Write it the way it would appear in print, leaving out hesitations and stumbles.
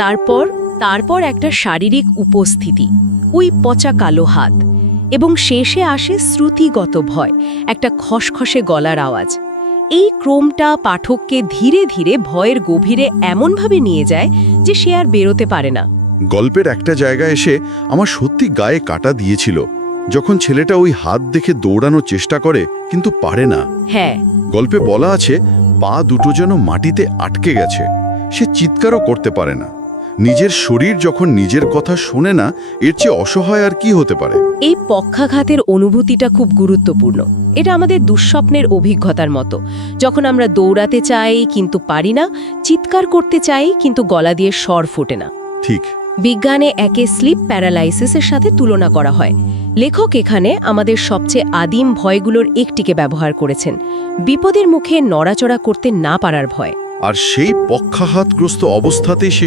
তারপর তারপর একটা শারীরিক উপস্থিতি, ওই পচা কালো হাত, এবং শেষে আসে শ্রুতিগত ভয়, একটা খসখসে গলার আওয়াজ। এই ক্রমটা পাঠককে ধীরে ধীরে ভয়ের গভীরে এমনভাবে নিয়ে যায় যে সে আর বেরোতে পারে না। গল্পের একটা জায়গায় এসে আমার সত্যি গায়ে কাটা দিয়েছিল, যখন ছেলেটা ওই হাত দেখে দৌড়ানোর চেষ্টা করে কিন্তু পারে না। হ্যাঁ, গল্পে বলা আছে পা দুটো যেন মাটিতে আটকে গেছে, সে চিৎকারও করতে পারে না। নিজের শরীর যখন নিজের কথা শোনে না, এর চেয়ে অসহায় আর কি হতে পারে? এই পক্ষাঘাতের অনুভূতিটা খুব গুরুত্বপূর্ণ। এটা আমাদের দুঃস্বপ্নের অভিজ্ঞতার মতো, যখন আমরা দৌড়াতে চাই কিন্তু পারি না, চিৎকার করতে চাই কিন্তু গলা দিয়ে স্বর ফোটে না। ঠিক। বিজ্ঞানে একে স্লিপ প্যারালাইসিসের সাথে তুলনা করা হয়। লেখক এখানে আমাদের সবচেয়ে আদিম ভয়গুলোর একটিকে ব্যবহার করেছেন, বিপদের মুখে নড়াচড়া করতে না পারার ভয়। আর সেই পক্ষাঘাতগ্রস্ত অবস্থাতেই সে